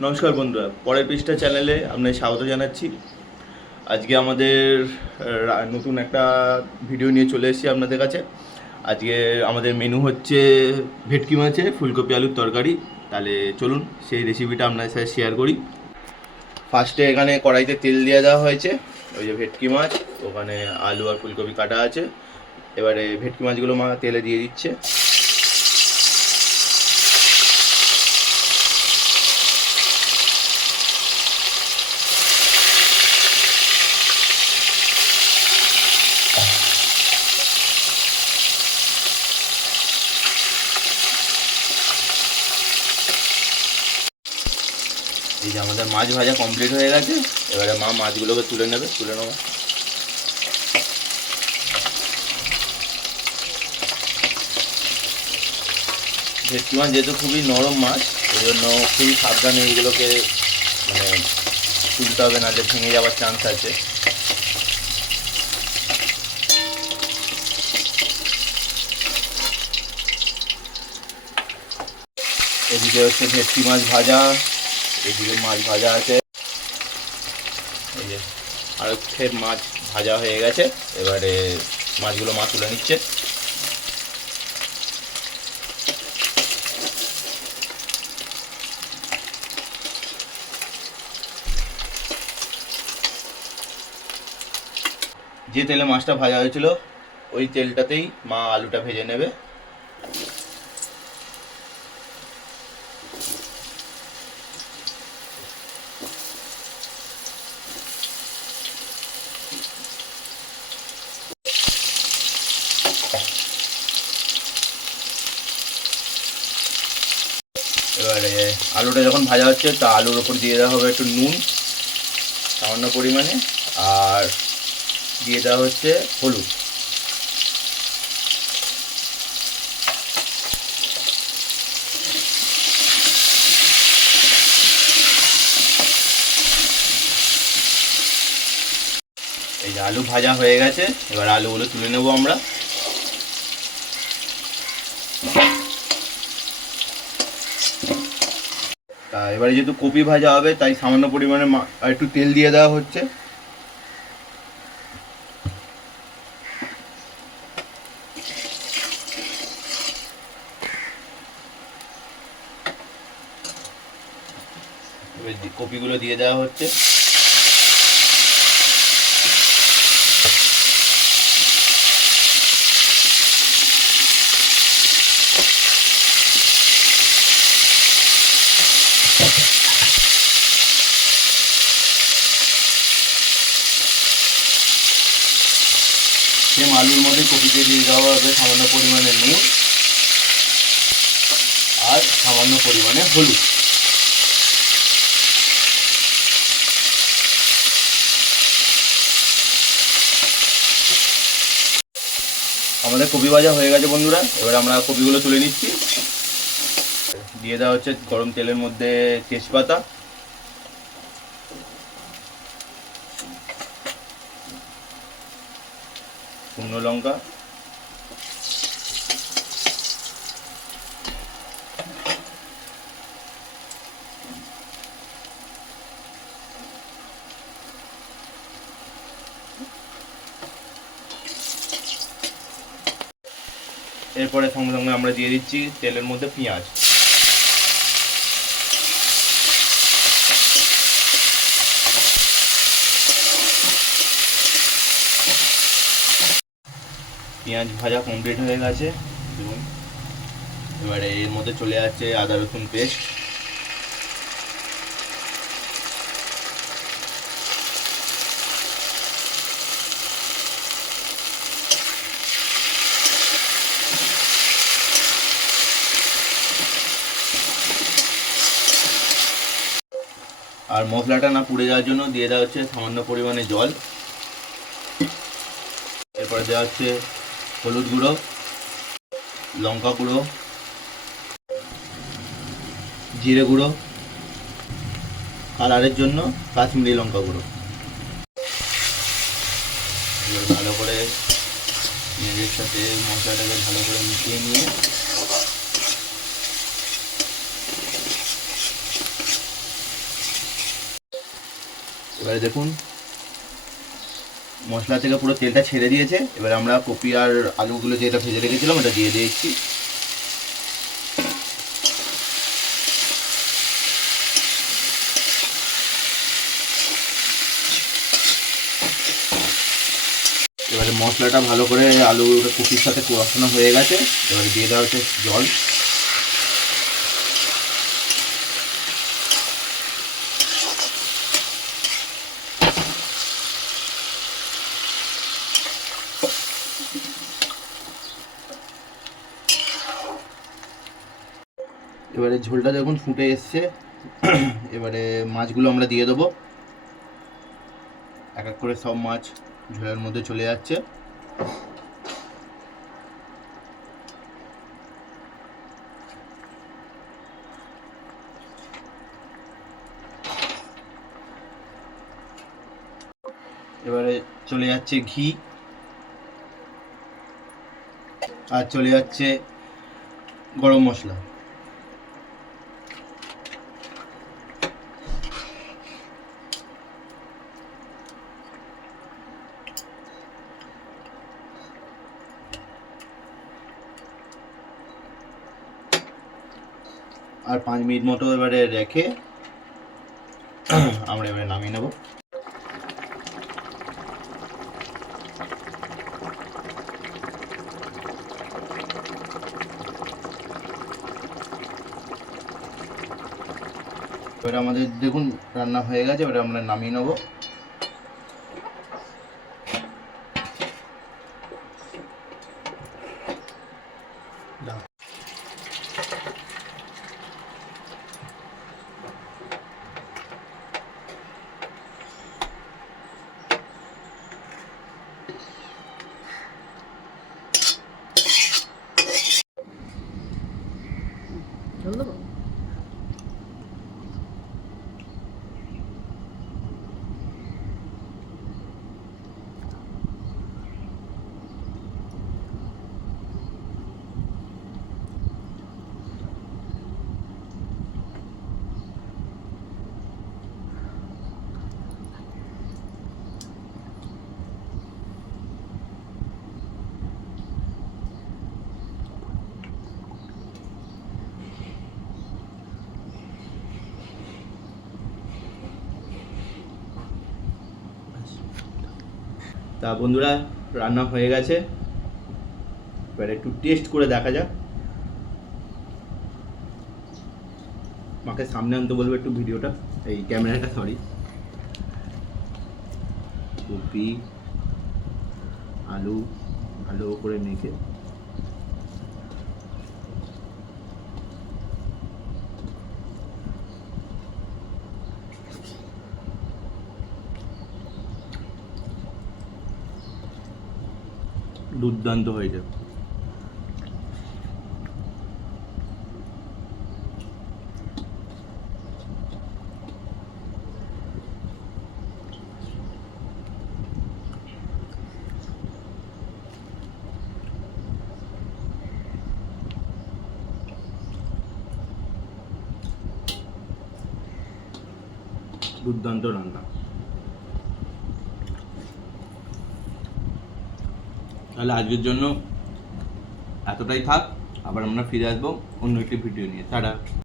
নমস্কার বন্ধুরা, পরের পৃষ্ঠা চ্যানেলে আপনাদের স্বাগত জানাচ্ছি। আজকে আমাদের নতুন একটা ভিডিও নিয়ে চলে এসেছি আপনাদের কাছে। আজকে আমাদের মেনু হচ্ছে ভেটকি মাছের ফুলকপি আলুর তরকারি। তাহলে চলুন সেই রেসিপিটা আপনাদের সাথে শেয়ার করি। ফার্স্টে এখানে কড়াইতে তেল দিয়ে দেওয়া হয়েছে, ওই যে ভেটকি মাছ, ওখানে আলু আর ফুলকপি কাটা আছে। এবারে ভেটকি মাছগুলো মা তেলে দিয়ে দিচ্ছে। এই যে আমাদের মাছ ভাজা কমপ্লিট হয়ে গেছে। এবারে মা মাছগুলোকে তুলে নেবে, তুলে নেবো। ভেটকি মাছ যেহেতু খুবই নরম মাছ, এই জন্য খুবই সাবধানে এগুলোকে মানে তুলতে হবে, নাহলে ভেঙে যাওয়ার চান্স আছে। এদিকে হচ্ছে ভেটকি মাছ ভাজা, এদিকে মাছ ভাজা আছে। এই যে আরও ফের মাছ ভাজা হয়ে গেছে। এবারে মাছগুলো মা তুলে নিচ্ছে। যে তেলে মাছটা ভাজা হয়েছিল ওই তেলটাতেই মা আলুটা ভেজে নেবে। এবারে আলুটা যখন ভাজা হচ্ছে তা আলুর ওপর দিয়ে দেওয়া হবে একটু নুন সামান্য পরিমাণে, আর দিয়ে দেওয়া হচ্ছে হলুদ। এই যে আলু ভাজা হয়ে গেছে, এবার আলুগুলো তুলে নেবো আমরা। তা এবারে যেহেতু কপি ভাজা হবে তাই সামান্য পরিমাণে একটু তেল দিয়ে দেওয়া হচ্ছে। এবার কপিগুলো দিয়ে দেওয়া হচ্ছে। সেম আলুর মধ্যে কপিতে দিয়ে দেওয়া হবে সামান্য পরিমাণে নুন আর সামান্য পরিমাণে হলুদ। আমাদের কপি ভাজা হয়ে গেছে বন্ধুরা। এবার আমরা কপিগুলো তুলে নিচ্ছি। দিয়ে দেওয়া হচ্ছে গরম তেলের মধ্যে তেজপাতা, শুকনো লঙ্কা, এরপরে সঙ্গে সঙ্গে আমরা দিয়ে দিচ্ছি তেলের মধ্যে পেঁয়াজ। পেঁয়াজ ভাজা কমপ্লিট হয়ে গেছে দেখুন। এবারে এর মধ্যে চলে যাচ্ছে আদা রসুন পেস্ট। আর মশলাটা না পুড়ে যাওয়ার জন্য দিয়ে দেওয়া হচ্ছে সামান্য পরিমাণে জল। এরপরে দেওয়া হচ্ছে হলুদ গুঁড়ো, লঙ্কা গুঁড়ো, জিরে গুঁড়ো, কালারের জন্য কাশ্মীরি লঙ্কা গুঁড়ো। এবার ভালো করে পেঁয়াজের সাথে মশলাটাকে ভালো করে মিশিয়ে নিয়ে এবারে দেখুন মশলা থেকে পুরো তেলটা ছেড়ে দিয়েছে। এবার আমরা কপি আর আলুগুলো যেটা ভেজে রেখেছিলাম ওটা দিয়ে দিয়েছি। এবারে মশলাটা ভালো করে আলু কপির সাথে কষানো হয়ে গেছে। এবারে দিয়ে দেওয়া হচ্ছে জল। এবারে ঝোলটা দেখুন ফুটে এসছে। এবারে মাছগুলো আমরা দিয়ে দেবো। এক এক করে সব মাছ ঝোলের মধ্যে চলে যাচ্ছে। এবারে চলে যাচ্ছে ঘি আর চলে যাচ্ছে গরম মশলা। আর 5 মিনিট মতো এবারে রেখে আমরা এবারে নামিয়ে নেব। এবারে আমাদের দেখুন রান্না হয়ে গেছে। এবারে আমরা নামিয়ে নেব। তা বন্ধুরা রান্না হয়ে গেছে। এবার একটু টেস্ট করে দেখা যাক। মাকে সামনে আনতে বলবো একটু ভিডিওটা, এই ক্যামেরাটা, সরি। কপি আলু ভালো করে মেখে দুর্দান্ত হয়েছে। দুর্দান্ত রান্না। তাহলে আজকের জন্য এতটাই থাক। আবার আমরা ফিরে আসবো অন্য একটি ভিডিও নিয়ে। টাটা।